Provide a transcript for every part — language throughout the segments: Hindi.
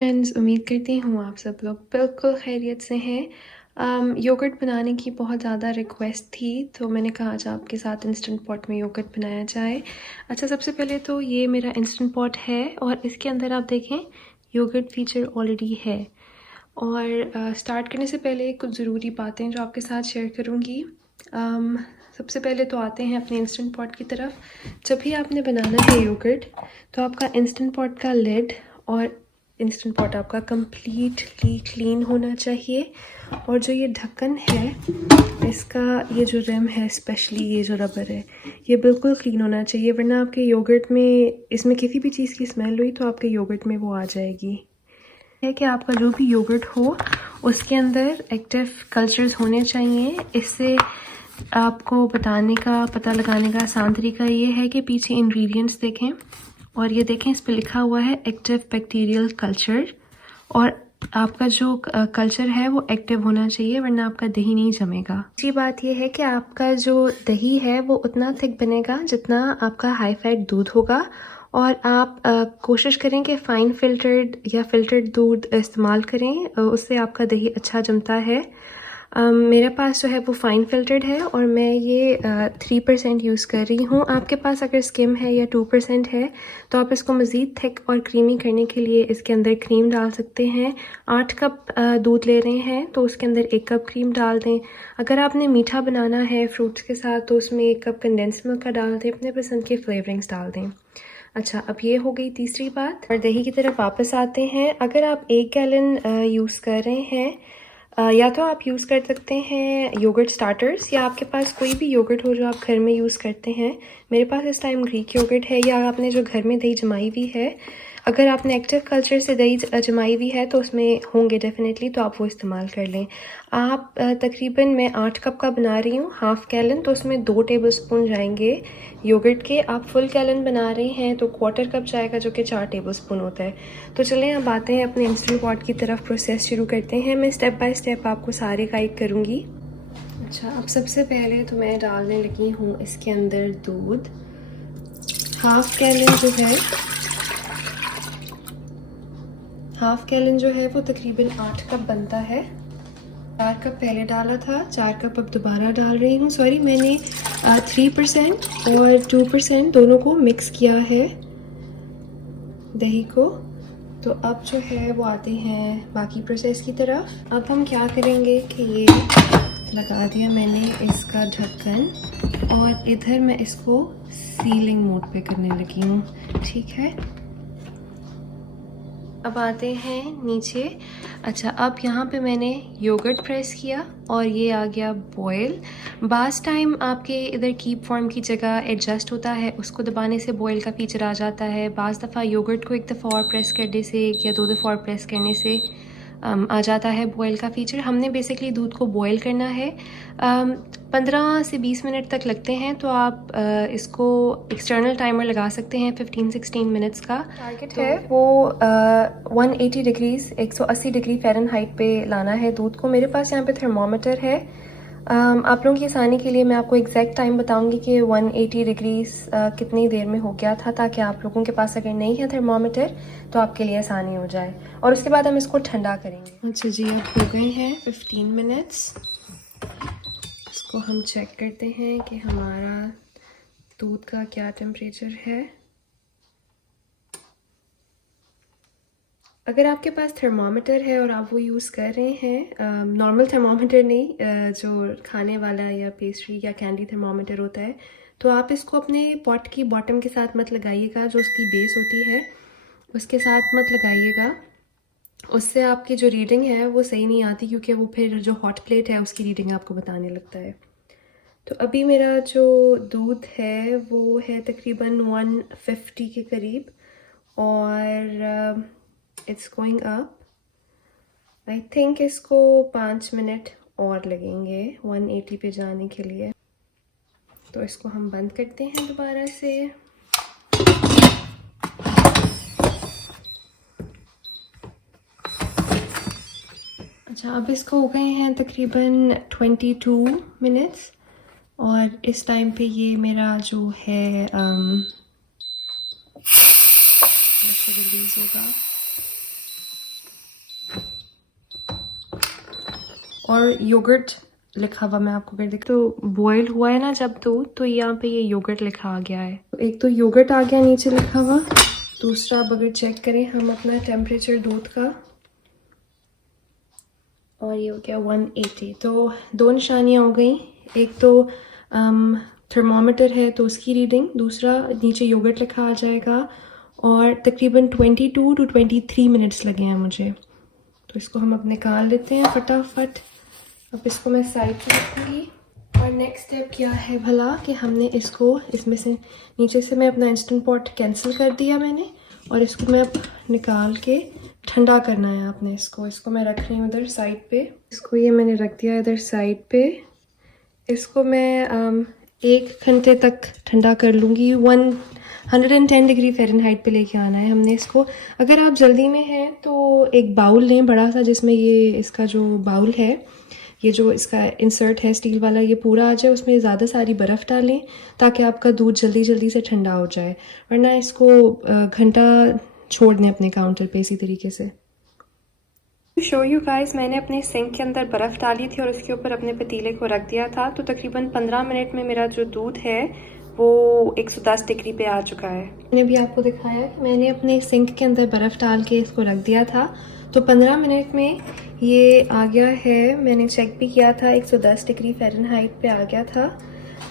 फ्रेंड्स, उम्मीद करती हूँ आप सब लोग बिल्कुल खैरियत से हैं। योगर्ट बनाने की बहुत ज़्यादा रिक्वेस्ट थी, तो मैंने कहा आज आपके साथ इंस्टेंट पॉट में योगर्ट बनाया जाए। अच्छा, सबसे पहले तो ये मेरा इंस्टेंट पॉट है और इसके अंदर आप देखें योगर्ट फीचर ऑलरेडी है। और स्टार्ट करने से पहले कुछ ज़रूरी बातें जो आपके साथ शेयर करूँगी। सबसे पहले तो आते हैं अपने इंस्टेंट पॉट की तरफ। जब भी आपने बनाना है योगर्ट, तो आपका इंस्टेंट पॉट का लिड और इंस्टेंट पॉट आपका कंप्लीटली क्लीन होना चाहिए। और जो ये ढक्कन है, इसका ये जो रिम है, स्पेशली ये जो रबर है, ये बिल्कुल क्लीन होना चाहिए, वरना आपके योगर्ट में इसमें किसी भी चीज़ की स्मेल हुई तो आपके योगर्ट में वो आ जाएगी। है कि आपका जो भी योगर्ट हो उसके अंदर एक्टिव कल्चर्स होने चाहिए। इससे आपको बताने का, पता लगाने का आसान तरीका ये है कि पीछे इंग्रेडिएंट्स देखें और ये देखें, इस पर लिखा हुआ है एक्टिव बैक्टीरियल कल्चर। और आपका जो कल्चर है वो एक्टिव होना चाहिए, वरना आपका दही नहीं जमेगा। दूसरी बात यह है कि आपका जो दही है वो उतना थिक बनेगा जितना आपका हाई फैट दूध होगा। और आप कोशिश करें कि फ़ाइन फिल्टर्ड या फिल्टर्ड दूध इस्तेमाल करें, उससे आपका दही अच्छा जमता है। मेरे पास जो है वो फ़ाइन फिल्टर्ड है और मैं ये 3% यूज़ कर रही हूँ। आपके पास अगर स्किम है या 2% है तो आप इसको मज़ीद थिक और क्रीमी करने के लिए इसके अंदर क्रीम डाल सकते हैं। 8 कप दूध ले रहे हैं तो उसके अंदर 1 कप क्रीम डाल दें। अगर आपने मीठा बनाना है फ्रूट्स के साथ तो उसमें 1 कप कंडेंस मिल्क का डाल दें, अपने पसंद के फ्लेवरिंग्स डाल दें। अच्छा, अब ये हो गई तीसरी बात। और दही की तरफ वापस आते हैं। अगर आप 1 गैलन यूज़ कर रहे हैं, या तो आप यूज़ कर सकते हैं योगर्ट स्टार्टर्स, या आपके पास कोई भी योगर्ट हो जो आप घर में यूज़ करते हैं। मेरे पास इस टाइम ग्रीक योगर्ट है, या आपने जो घर में दही जमाई हुई है, अगर आपने एक्टिव कल्चर से दही जमाई हुई है तो उसमें होंगे डेफिनेटली, तो आप वो इस्तेमाल कर लें। आप तकरीबन, मैं 8 कप का बना रही हूँ, हाफ़ गैलन, तो उसमें 2 टेबल स्पून जाएंगे योगर्ट के। आप फुल गैलन बना रहे हैं तो 1/4 कप जाएगा, जो कि 4 टेबल स्पून होता है। तो चलें अब आते हैं अपने इंस्टेंट पॉट की तरफ, प्रोसेस शुरू करते हैं। मैं स्टेप बाय स्टेप आपको सारे गाइड करूँगी। अच्छा, अब सबसे पहले तो मैं डालने लगी हूँ इसके अंदर दूध। हाफ़ गैलन जो है वो तकरीबन 8 कप बनता है। 4 कप पहले डाला था, 4 कप अब दोबारा डाल रही हूँ। सॉरी, मैंने 3% और 2% दोनों को मिक्स किया है दही को। तो अब जो है वो आते हैं बाकी प्रोसेस की तरफ। अब हम क्या करेंगे कि ये लगा दिया मैंने इसका ढक्कन, और इधर मैं इसको सीलिंग मोड पे करने लगी हूँ। ठीक है, अब आते हैं नीचे। अच्छा, अब यहाँ पे मैंने योगर्ट प्रेस किया और ये आ गया बॉयल। बास टाइम आपके इधर कीप फॉर्म की जगह एडजस्ट होता है, उसको दबाने से बॉयल का फीचर आ जाता है। बाज़ दफ़ा योगर्ट को 1 दफ़ा और प्रेस करने से या 2 दफ़ा और प्रेस करने से आ जाता है बॉयल का फ़ीचर। हमने बेसिकली दूध को बॉयल करना है। 15 से 20 मिनट तक लगते हैं, तो आप इसको एक्सटर्नल टाइमर लगा सकते हैं 15-16 मिनट्स का। टारगेट तो है वो 180 डिग्रीज़ 180 डिग्री फ़ारेनहाइट पे लाना है दूध को। मेरे पास यहाँ पे थर्मोमीटर है। आप लोगों की आसानी के लिए मैं आपको एग्जैक्ट टाइम बताऊंगी कि 180 डिग्रीज़ कितनी देर में हो गया था, ताकि आप लोगों के पास अगर नहीं है थर्मोमीटर तो आपके लिए आसानी हो जाए। और उसके बाद हम इसको ठंडा करेंगे। अच्छा जी, अब हो गए हैं 15 मिनट्स। इसको हम चेक करते हैं कि हमारा दूध का क्या टेम्परेचर है। अगर आपके पास थर्मामीटर है और आप वो यूज़ कर रहे हैं, नॉर्मल थर्मामीटर नहीं, जो खाने वाला या पेस्ट्री या कैंडी थर्मामीटर होता है, तो आप इसको अपने पॉट की बॉटम के साथ मत लगाइएगा, जो उसकी बेस होती है उसके साथ मत लगाइएगा। उससे आपकी जो रीडिंग है वो सही नहीं आती, क्योंकि वो फिर जो हॉट प्लेट है उसकी रीडिंग आपको बताने लगता है। तो अभी मेरा जो दूध है वो है तकरीबन 150 के करीब, और it's going up. I think इसको 5 मिनट और लगेंगे 180 पे जाने के लिए। तो इसको हम बंद करते हैं दोबारा से। अच्छा, अब इसको हो गए हैं तकरीबन 22 मिनट्स, और इस टाइम पे ये मेरा जो है प्रेशर रिलीज़ होगा। और योगर्ट लिखा हुआ मैं आपको कर देख। तो बॉयल हुआ है ना जब दूध, तो यहाँ पे ये योगर्ट लिखा आ गया है। तो एक तो योगर्ट आ गया नीचे लिखा हुआ, दूसरा अब अगर चेक करें हम अपना टेम्परेचर दूध का, और ये हो गया 180। तो 2 निशानियाँ हो गई, एक तो थर्मामीटर है तो उसकी रीडिंग, दूसरा नीचे योगर्ट लिखा आ जाएगा, और तकरीबन 22 टू 23 मिनट्स लगे हैं मुझे। तो इसको हम अब निकाल लेते हैं फटाफट। अब इसको मैं साइड पे रखूँगी। और नेक्स्ट स्टेप क्या है भला कि हमने इसको इसमें से नीचे से मैं अपना इंस्टेंट पॉट कैंसिल कर दिया मैंने, और इसको मैं अब निकाल के ठंडा करना है आपने। इसको मैं रख रही हूँ इधर साइड पे। इसको ये मैंने रख दिया इधर साइड पे। इसको मैं 1 घंटे तक ठंडा कर लूँगी। 110 डिग्री फ़ारेनहाइट पे लेके आना है हमने इसको। अगर आप जल्दी में हैं तो एक बाउल लें बड़ा सा, जिसमें ये इसका जो बाउल है, ये जो इसका इंसर्ट है स्टील वाला, ये पूरा आ जाए, उसमें ज़्यादा सारी बर्फ़ डालें ताकि आपका दूध जल्दी जल्दी से ठंडा हो जाए, वरना इसको घंटा छोड़ दें अपने काउंटर पे इसी तरीके से। शो यू गाइस, मैंने अपने सिंक के अंदर बर्फ़ डाली थी और उसके ऊपर अपने पतीले को रख दिया था। तो तकरीबन 15 मिनट में मेरा जो दूध है वो 110 डिग्री पे आ चुका है। मैंने भी आपको दिखाया कि मैंने अपने सिंक के अंदर बर्फ़ डाल के इसको रख दिया था, तो 15 मिनट में ये आ गया है। मैंने चेक भी किया था, 110 डिग्री फ़ारेनहाइट पे आ गया था।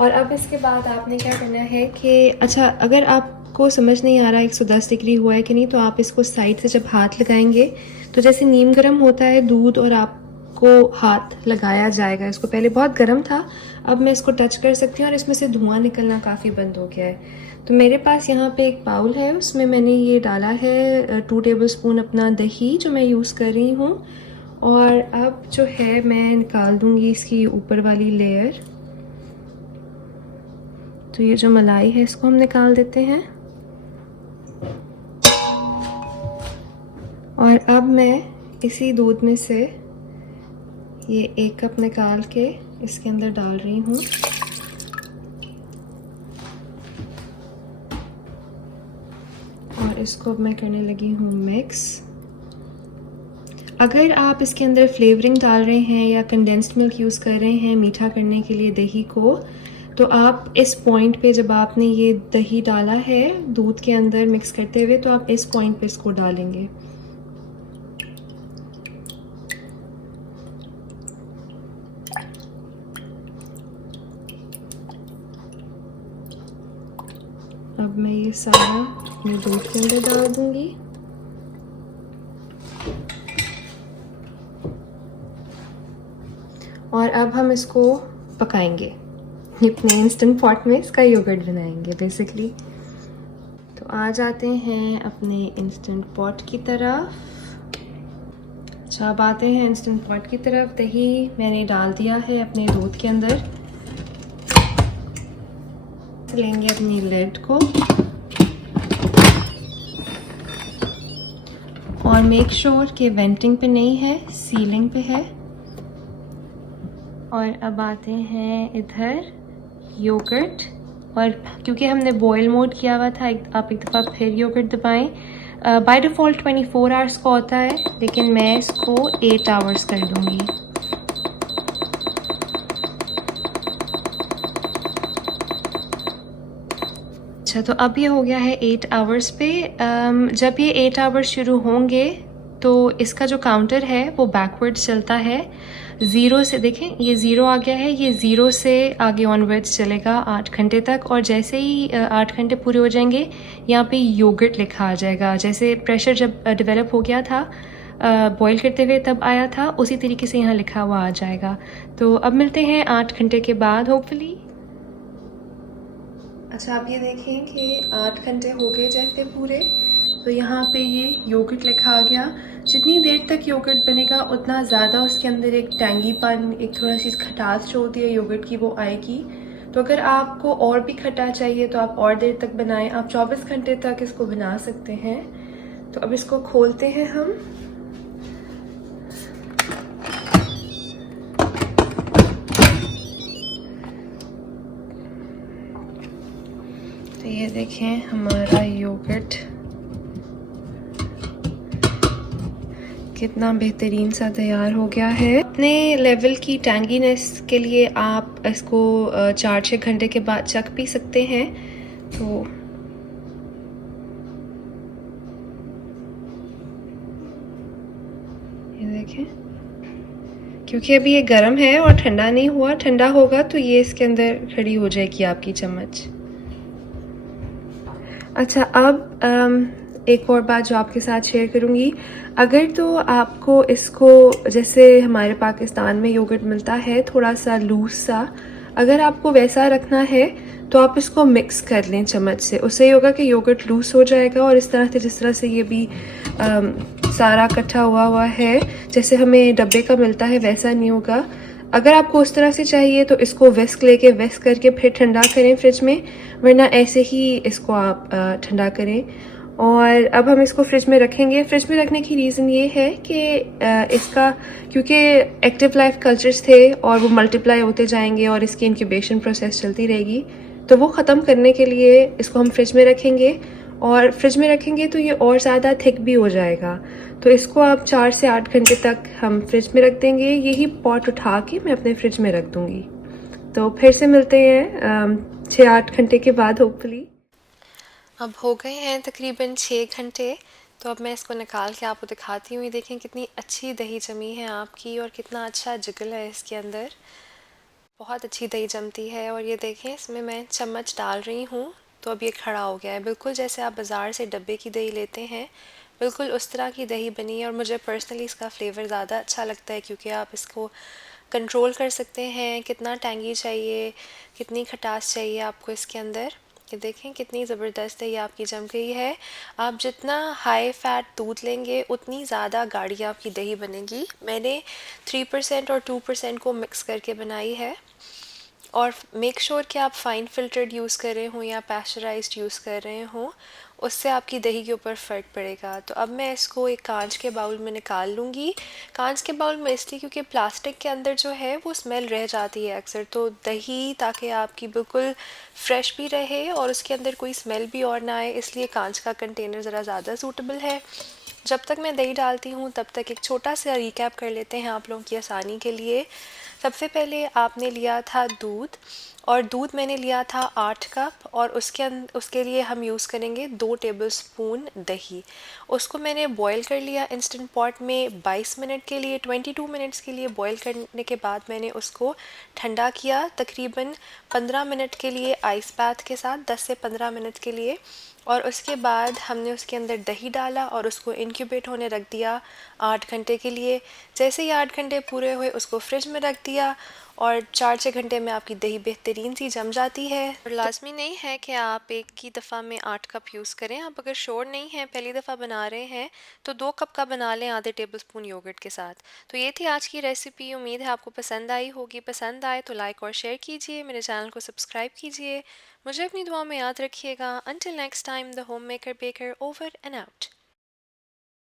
और अब इसके बाद आपने क्या करना है कि अच्छा, अगर आपको समझ नहीं आ रहा 110 डिग्री हुआ है कि नहीं, तो आप इसको साइड से जब हाथ लगाएंगे तो जैसे नीम गर्म होता है दूध और आपको हाथ लगाया जाएगा। इसको पहले बहुत गर्म था, अब मैं इसको टच कर सकती हूँ और इसमें से धुआं निकलना काफ़ी बंद हो गया है। तो मेरे पास यहाँ पे एक बाउल है, उसमें मैंने ये डाला है 2 टेबलस्पून अपना दही जो मैं यूज़ कर रही हूँ। और अब जो है मैं निकाल दूँगी इसकी ऊपर वाली लेयर। तो ये जो मलाई है इसको हम निकाल देते हैं। और अब मैं इसी दूध में से ये 1 कप निकाल के इसके अंदर डाल रही हूँ। और इसको अब मैं करने लगी हूँ मिक्स। अगर आप इसके अंदर फ्लेवरिंग डाल रहे हैं या कंडेंस्ड मिल्क यूज़ कर रहे हैं मीठा करने के लिए दही को, तो आप इस पॉइंट पे जब आपने ये दही डाला है दूध के अंदर मिक्स करते हुए, तो आप इस पॉइंट पे इसको डालेंगे। अब मैं ये सारा अपने दूध के अंदर डाल दूंगी। और अब हम इसको पकाएंगे अपने इंस्टेंट पॉट में, इसका योगर्ट बनाएंगे बेसिकली। तो आ जाते हैं अपने इंस्टेंट पॉट की तरफ। अच्छा, अब आते हैं इंस्टेंट पॉट की तरफ। दही मैंने डाल दिया है अपने दूध के अंदर। लेंगे अपनी लिड को और मेक श्योर कि वेंटिंग पे नहीं है, सीलिंग पे है। और अब आते हैं इधर योगर्ट, और क्योंकि हमने बॉयल मोड किया हुआ था, आप एक दफ़ा फिर योगर्ट दबाएं। बाय डिफ़ॉल्ट 24 आवर्स का होता है, लेकिन मैं इसको 8 आवर्स कर दूँगी। अच्छा, तो अब ये हो गया है 8 आवर्स पे। जब ये 8 आवर्स शुरू होंगे तो इसका जो काउंटर है वो बैकवर्ड्स चलता है। 0 से देखें, ये 0 आ गया है, ये 0 से आगे ऑनवर्ड्स चलेगा 8 घंटे तक। और जैसे ही 8 घंटे पूरे हो जाएंगे, यहाँ पे योगर्ट लिखा आ जाएगा। जैसे प्रेशर जब डेवलप हो गया था बॉईल करते हुए तब आया था, उसी तरीके से यहाँ लिखा हुआ आ जाएगा। तो अब मिलते हैं 8 घंटे के बाद होपफुली। अच्छा, आप ये देखें कि 8 घंटे हो गए जैसे पूरे, तो यहाँ पे ये योगर्ट लिखा आ गया। जितनी देर तक योगर्ट बनेगा उतना ज़्यादा उसके अंदर एक टैंगीपन, एक थोड़ा सी खटास जो होती है योगर्ट की वो आएगी। तो अगर आपको और भी खट्टा चाहिए तो आप और देर तक बनाएं। आप 24 घंटे तक इसको बना सकते हैं। तो अब इसको खोलते हैं हम। तो ये देखें हमारा योगर्ट कितना बेहतरीन सा तैयार हो गया है। अपने लेवल की टैंगीनेस के लिए आप इसको 4-6 घंटे के बाद चख भी सकते हैं। तो ये देखें, क्योंकि अभी ये गर्म है और ठंडा नहीं हुआ, ठंडा होगा तो ये इसके अंदर खड़ी हो जाएगी आपकी चम्मच। अच्छा, अब एक और बात जो आपके साथ शेयर करूँगी, अगर तो आपको इसको, जैसे हमारे पाकिस्तान में योगर्ट मिलता है थोड़ा सा लूज सा, अगर आपको वैसा रखना है तो आप इसको मिक्स कर लें चम्मच से। उससे ये होगा कि योगर्ट लूज हो जाएगा और इस तरह से, जिस तरह से ये भी सारा इकट्ठा हुआ हुआ है जैसे हमें डब्बे का मिलता है, वैसा नहीं होगा। अगर आपको उस तरह से चाहिए तो इसको विस्क लेके विस्क करके फिर ठंडा करें फ्रिज में, वरना ऐसे ही इसको आप ठंडा करें। और अब हम इसको फ्रिज में रखेंगे। फ्रिज में रखने की रीज़न ये है कि इसका, क्योंकि एक्टिव लाइफ कल्चर्स थे और वो मल्टीप्लाई होते जाएंगे और इसकी इंक्यूबेशन प्रोसेस चलती रहेगी, तो वो ख़त्म करने के लिए इसको हम फ्रिज में रखेंगे। और फ्रिज में रखेंगे तो ये और ज़्यादा थिक भी हो जाएगा। तो इसको आप 4 से 8 घंटे तक हम फ्रिज में रख देंगे। यही पॉट उठा के मैं अपने फ्रिज में रख दूँगी। तो फिर से मिलते हैं 6-8 घंटे के बाद होपफुली। अब हो गए हैं तकरीबन 6 घंटे। तो अब मैं इसको निकाल के आपको दिखाती हूँ। ये देखें कितनी अच्छी दही जमी है आपकी और कितना अच्छा जिगल है इसके अंदर। बहुत अच्छी दही जमती है। और ये देखें, इसमें मैं चम्मच डाल रही हूँ तो अब ये खड़ा हो गया है, बिल्कुल जैसे आप बाज़ार से डब्बे की दही लेते हैं, बिल्कुल उस तरह की दही बनी है। और मुझे पर्सनली इसका फ्लेवर ज़्यादा अच्छा लगता है क्योंकि आप इसको कंट्रोल कर सकते हैं कितना टैंगी चाहिए, कितनी खटास चाहिए आपको इसके अंदर। ये देखें कितनी ज़बरदस्त है, ये आपकी जम गई है। आप जितना हाई फैट दूध लेंगे उतनी ज़्यादा गाढ़ी आपकी दही बनेगी। मैंने 3% और 2% को मिक्स करके बनाई है। और मेक श्योर कि आप फ़ाइन फ़िल्टर्ड यूज़ कर रहे हों या पैस्चराइज्ड यूज़ कर रहे हों, उससे आपकी दही के ऊपर फ़र्क पड़ेगा। तो अब मैं इसको एक कांच के बाउल में निकाल लूँगी। कांच के बाउल में इसलिए क्योंकि प्लास्टिक के अंदर जो है वो स्मेल रह जाती है अक्सर। तो दही ताकि आपकी बिल्कुल फ्रेश भी रहे और उसके अंदर कोई स्मेल भी और ना आए, इसलिए कांच का कंटेनर ज़रा ज़्यादा सूटेबल है। जब तक मैं दही डालती हूँ तब तक एक छोटा सा रिकैप कर लेते हैं आप लोगों की आसानी के लिए। सबसे पहले आपने लिया था दूध, और दूध मैंने लिया था 8 कप, और उसके लिए हम यूज़ करेंगे 2 टेबलस्पून दही। उसको मैंने बॉईल कर लिया इंस्टेंट पॉट में 22 मिनट के लिए, 22 मिनट्स के लिए बॉईल करने के बाद मैंने उसको ठंडा किया तकरीबन 15 मिनट के लिए आइस बाथ के साथ, 10 से 15 मिनट के लिए। और उसके बाद हमने उसके अंदर दही डाला और उसको इंक्यूबेट होने रख दिया 8 घंटे के लिए। जैसे ही 8 घंटे पूरे हुए उसको फ्रिज में रख दिया और 4-6 घंटे में आपकी दही बेहतरीन सी जम जाती है। और लाजमी नहीं है कि आप एक ही दफ़ा में 8 कप यूज़ करें। आप अगर श्योर नहीं हैं, पहली दफ़ा बना रहे हैं, तो 2 कप का बना लें आधे टेबल स्पून योगर्ट के साथ। तो ये थी आज की रेसिपी। उम्मीद है आपको पसंद आई होगी। पसंद आए तो लाइक और शेयर कीजिए, मेरे चैनल को सब्सक्राइब कीजिए। मुझे अपनी दुआ में याद रखिएगा। Until next time, the homemaker baker over and out.